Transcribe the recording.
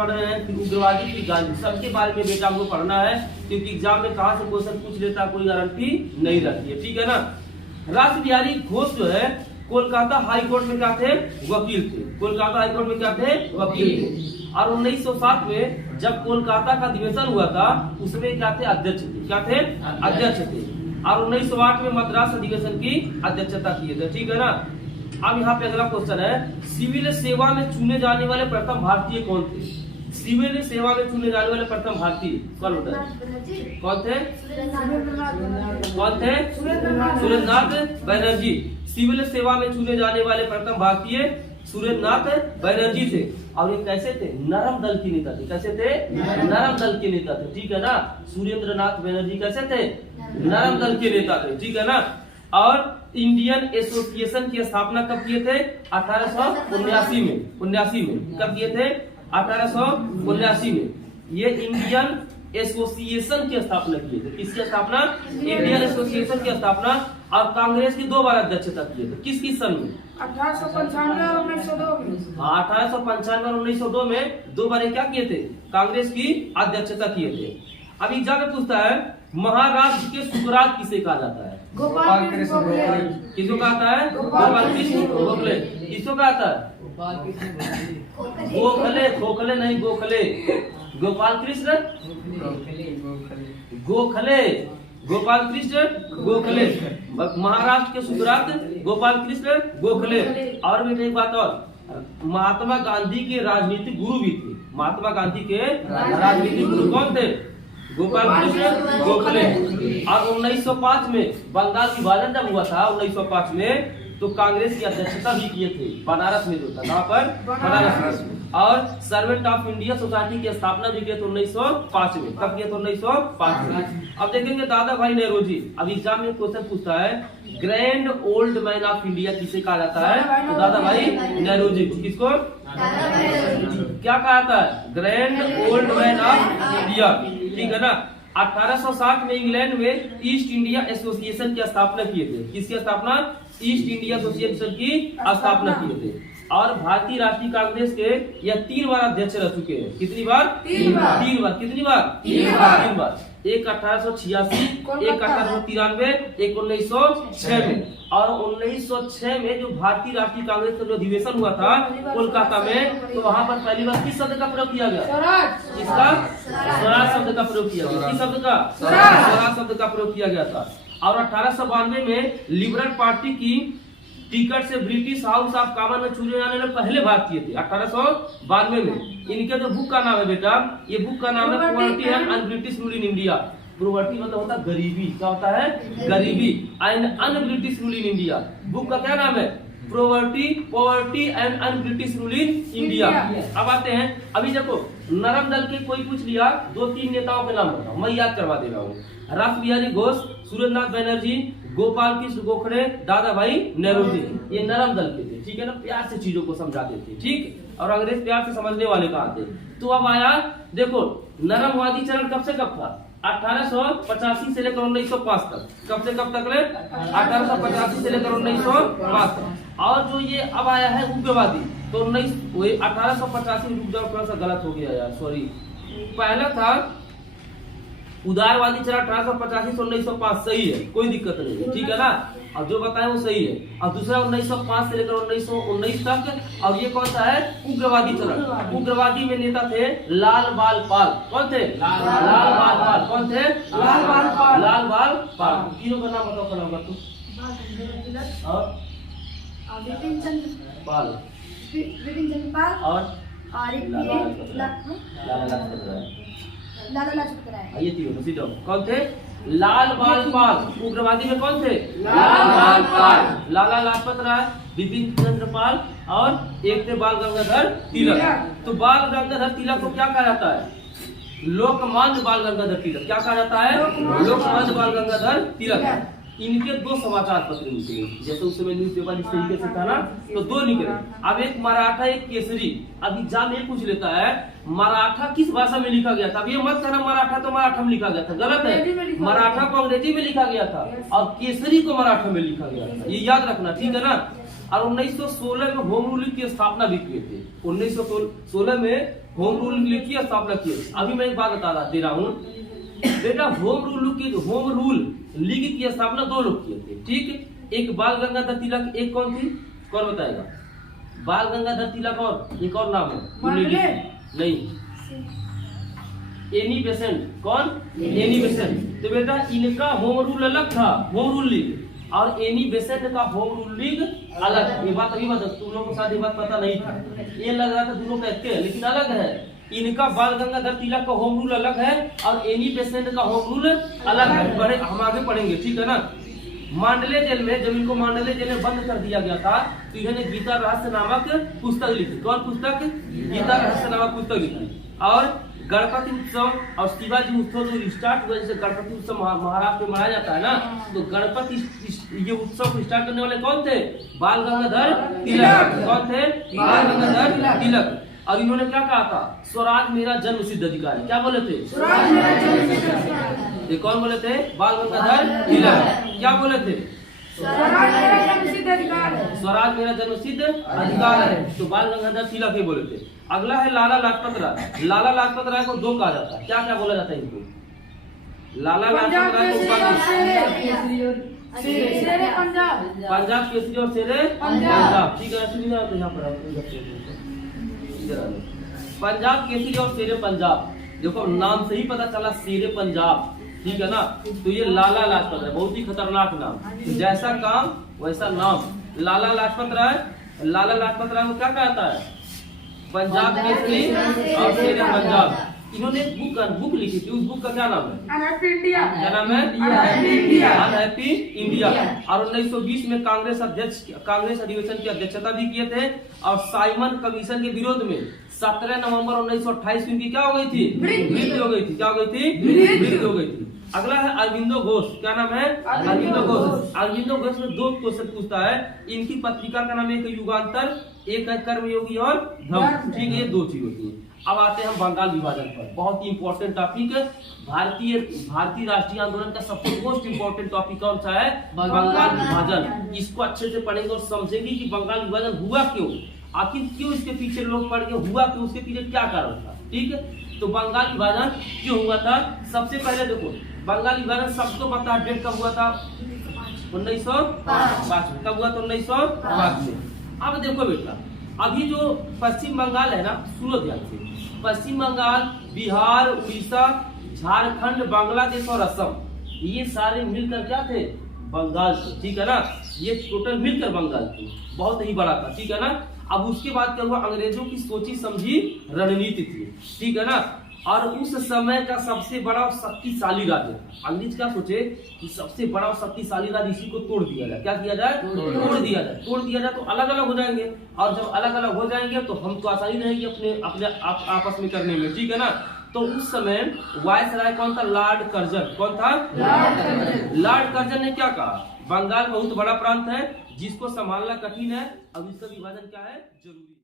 पढ़ रहे हैं, फिर उग्रवादी, फिर गांधी, सबके बारे में बेटा हमको पढ़ना है, क्योंकि एग्जाम में कहाँ से क्वेश्चन पूछ लेता कोई गारंटी नहीं रहती है, ठीक है ना। रास बिहारी घोष जो है कोलकाता हाई कोर्ट में क्या थे, वकील थे। कोलकाता हाई कोर्ट में क्या थे, वकील थे। और 1907 में जब कोलकाता का अधिवेशन हुआ था उसमें क्या थे, अध्यक्ष थे। क्या थे, अध्यक्ष थे। और 1908 में मद्रास अधिवेशन की अध्यक्षता किए थे, ठीक है ना। अब यहाँ पे अगला क्वेश्चन है, सिविल सेवा में चुने जाने वाले प्रथम भारतीय कौन थे। सिविल सेवा में चुने जाने वाले प्रथम भारतीय कौन होता है, कौन थे, कौन थे, सुरेंद्रनाथ बनर्जी। सिविल सेवा में चुने जाने वाले प्रथम भारतीय सुरेंद्रनाथ बनर्जी थे। और ये कैसे थे, नरम दल के नेता थे। कैसे थे, नरम दल के नेता थे, ठीक है ना। सुरेंद्रनाथ बनर्जी कैसे थे, नरम दल के नेता थे, ठीक है ना। और इंडियन एसोसिएशन की स्थापना कब किए थे, 1879 में। 79 में कब किए थे, 1879 में। ये इंडियन एसोसिएशन की स्थापना किए थे। किसकी स्थापना, इंडियन एसोसिएशन की स्थापना। और कांग्रेस की 2 बार अध्यक्षता किए थे। किस किस सन में, 1895 और 1902 में। हाँ, 1895 और 1902 में 2 बार क्या किए थे, कांग्रेस की अध्यक्षता किए थे। अब एग्जाम में पूछता है, महाराष्ट्र के सुकरात किसे कहा जाता है, गोपाल कृष्ण गोखले। किसको कहता है, गोपाल कृष्ण गोखले। किसको कहता है, गोखले, खोखले नहीं, गोखले। गोपाल कृष्ण गोखले, गोपाल कृष्ण गोखले। महाराष्ट्र के सुकरात गोपाल कृष्ण गोखले। और भी एक बात और, महात्मा गांधी के राजनीतिक गुरु भी थे। महात्मा गांधी के राजनीतिक गुरु कौन थे, गोपाल कृष्ण गोखले। और 1905 में बंगाल विभाजन जब हुआ था 1905 में, तो कांग्रेस की अध्यक्षता भी किए थे, बनारस में जो था, कहाँ पर, बनारस में। और सर्वेंट ऑफ इंडिया सोसाइटी की स्थापना भी किए थे 1905 में। कब किए थे, 1905 में। अब देखेंगे दादा भाई नेहरू जी। अब एग्जाम में क्वेश्चन पूछता है, grand old man of India किसे कहा जाता है, तो दादा भाई नेहरू जी। किसको, क्या कहा जाता है, grand old man of India, ठीक है ना। 1860 में इंग्लैंड में ईस्ट इंडिया एसोसिएशन की स्थापना किए थे। किसकी स्थापना, ईस्ट इंडिया एसोसिएशन की स्थापना किए थे। और भारतीय राष्ट्रीय कांग्रेस के यह 3 बार अध्यक्ष रह चुके हैं। कितनी बार, 3 बार। कितनी बार, 3 बार। एक 1886, एक 1893, एक 1906 में। और 1906 में जो भारतीय राष्ट्रीय कांग्रेस का जो अधिवेशन हुआ था कोलकाता में, तो वहां पर पहली बार किस शब्द का प्रयोग किया गया, इसका स्वराज शब्द का प्रयोग किया गया। किस शब्द का, स्वराज शब्द का प्रयोग किया गया था। और 1892 में लिबरल पार्टी की टिकट से ब्रिटिश हाउस ऑफ कॉमन में चुने जाने वाले पहले भारतीय थे 1892 में। इनके जो बुक का नाम है बेटा, ये बुक का नाम है poverty and un British rule in India. Poverty मतलब होता है गरीबी, क्या होता है, गरीबी। And un British rule in India, book का क्या नाम है, poverty and un British rule in India. अब आते हैं, अभी देखो नरम दल के कोई पूछ लिया, 2-3 नेताओं के नाम बताओ, मैं याद करवा दे रहा हूँ। रास बिहारी घोष, सुरेंद्रनाथ बनर्जी, गोपाल कृष्ण गोखले, दादा भाई नेहरू जी, ये नरम दल के थे, ठीक है ना। प्यार से चीजों को समझाते थे, ठीक। और अंग्रेज प्यार से समझने वाले कहाँ थे। तो अब आया, देखो नरमवादी चरण कब से कब था, 1885 से लेकर 1905 तक। कब से कब तक ले, 1885 से लेकर 1905 तक। और जो ये अब आया है उग्रवादी, तो 1885, रुक जाओ थोड़ा सा गलत हो गया यार, सॉरी। पहला था उदारवादी चरण 1885 से 1905, सही है, कोई दिक्कत नहीं है, ठीक है ना। अब जो बताए वो सही है। और दूसरा 1905 से लेकर 1919 तक। और ये कौन सा है, उग्रवादी चरण। उग्रवादी में नेता थे लाल बाल पाल। कौन थे, लाल बाल पाल। कौन थे, लाल बाल पाल, लाल बाल पाल। तीनों का नाम बताओ, खड़ा तू, और विपिन चंद्र पाल, और लाला लाजपत राय। ये तीनों सीधो कौन थे, लाल बाल पाल। उग्रवादी में कौन थे, लाल बाल पाल, लाला लाजपत राय, विपिन चंद्र पाल, और एक थे बाल गंगाधर तिलक। तो बाल गंगाधर तिलक को क्या कहा जाता है, लोकमान्य बाल गंगाधर तिलक। क्या कहा जाता है, लोकमान्य बाल गंगाधर तिलक। इनके 2 समाचार पत्र निकले, जैसे उस समय न्यूज पेपर इस तरीके से था ना, तो 2 निकले। अब एक मराठा, एक केसरी। अब एग्जाम में पूछ लेता है मराठा किस भाषा में लिखा गया था। अब ये मत कहना मराठा तो मराठा में लिखा गया था, गलत है। मराठा को अंग्रेजी में लिखा गया था और केसरी को मराठा में लिखा गया था, ये याद रखना, ठीक है ना। और 1916 में होम रूल की स्थापना भी किए थे। 1916 में होम रूल की स्थापना की। अभी मैं एक बात दे रहा हूँ बेटा, होम रूल लीग की स्थापना 2 लोग किए थे, ठीक। एक बाल गंगाधर तिलक, एक कौन थी, कौन बताएगा? बाल गंगाधर तिलक और एक और नाम है नहीं, एनी बेसेंट। कौन? Annie Besant. तो बेटा इनका होम रूल अलग था, होम रूल लीग, और एनी बेसेंट का होम रूल लीग अलग। ये बात अभी बता, तुम लोगों को शायद ये बात पता नहीं था, ये लग रहा था दोनों कहते हैं, लेकिन अलग है। इनका बाल गंगाधर तिलक का होम रूल अलग है और एनी बेसेंट का होम रूल अलग है। हम आगे पढ़ेंगे, ठीक है ना। मांडले जेल में, जब इनको मांडले जेल में बंद कर दिया गया था, तो इन्होंने गीता रहस्य नामक पुस्तक लिखी। कौन पुस्तक? गीता रहस्य नामक पुस्तक लिखी। और गणपति उत्सव और शिवाजी उत्सव जो स्टार्ट हुआ, जैसे गणपति उत्सव महाराष्ट्र में मनाया जाता है ना, तो गणपति ये उत्सव को स्टार्ट करने वाले कौन थे? बाल गंगाधर तिलक। कौन थे? बाल गंगाधर तिलक। और इन्होंने क्या कहा था? स्वराज मेरा जन्म सिद्ध अधिकार है। क्या बोले थे? स्वराज मेरा जन्म सिद्ध अधिकार है। ये कौन बोले थे? बाल गंगाधर तिलक। क्या बोले थे? स्वराज मेरा जन्म सिद्ध अधिकार है। स्वराज मेरा जन्म सिद्ध अधिकार है, तो बाल गंगाधर तिलक ही बोले थे। अगला है लाला लाजपत राय। लाला लाजपत राय को 2 कहा जाता है, क्या क्या बोला जाता है इनको? लाला लाजपत राय को पंजाब केसरी और शेरे पंजाब, ठीक है। यहाँ पर पंजाब केसरी और शेरे पंजाब, देखो नाम से ही पता चला, शेरे पंजाब, ठीक है ना। तो ये लाला लाजपत राय, बहुत ही खतरनाक नाम, तो जैसा काम वैसा नाम। लाला लाजपत राय, लाला लाजपत राय को क्या कहता है? पंजाब केसरी और शेरे पंजाब। इन्होंने बुक लिखी थी, उस बुक का क्या नाम है? Unhappy India. क्या नाम है? Unhappy India. और 1920 में कांग्रेस अधिवेशन की अध्यक्षता भी किए थे, और साइमन कमीशन के विरोध में 17 नवंबर 1928 में इनकी क्या हो गई थी? मृत्यु हो गई थी। क्या हो गई थी? मृत्यु हो गई थी। अगला है अरविंदो घोष। क्या नाम है? अरविंदो घोष। अरविंदो घोष में 2 क्वेश्चन पूछता है। इनकी पत्रिका का नाम है एक युगांतर, एक है कर्मयोगी और धर्म, ठीक है। ये 2 चीज होती है। अब आते हैं हम बंगाल विभाजन पर, बहुत ही इंपॉर्टेंट टॉपिक है। भारतीय राष्ट्रीय आंदोलन का सबसे मोस्ट इंपॉर्टेंट टॉपिक कौन सा है? बंगाल विभाजन। इसको अच्छे से पढ़ेंगे और समझेंगे कि बंगाल विभाजन हुआ क्यों, आखिर क्यों इसके पीछे लोग पड़ गए, हुआ क्यों, उसके पीछे क्या कारण था, ठीक है। तो बंगाल विभाजन क्यों हुआ था? सबसे पहले देखो, बंगाल विभाजन सबको पता है, डेट कब हुआ था? 1905 में। कब हुआ था? 1905 में। अब देखो बेटा, अभी जो पश्चिम बंगाल है ना, सुनो ध्यान से, पश्चिम बंगाल, बिहार, उड़ीसा, झारखंड, बांग्लादेश और असम, ये सारे मिलकर क्या थे? बंगाल थे, ठीक है ना। ये टोटल मिलकर बंगाल थे, बहुत ही बड़ा था, ठीक है ना। अब उसके बाद क्या हुआ? अंग्रेजों की सोची समझी रणनीति थी, ठीक है ना। और उस समय का सबसे बड़ा और शक्तिशाली राज्य, अंग्रेज क्या सोचे कि सबसे बड़ा और शक्तिशाली राज्य, इसी को तोड़ दिया जाए। क्या किया जाए? तोड़ दिया जाए तो अलग अलग हो जाएंगे, और जब अलग अलग हो जाएंगे तो हम तो आसानी रहेगी अपने आपस में करने में, ठीक है ना। तो उस समय वायसराय कौन था? Lord Curzon. कौन था? लॉर्ड कर्जन ने क्या कहा? बंगाल बहुत बड़ा प्रांत है, जिसको संभालना कठिन है, अब इसका विभाजन क्या है? जरूरी।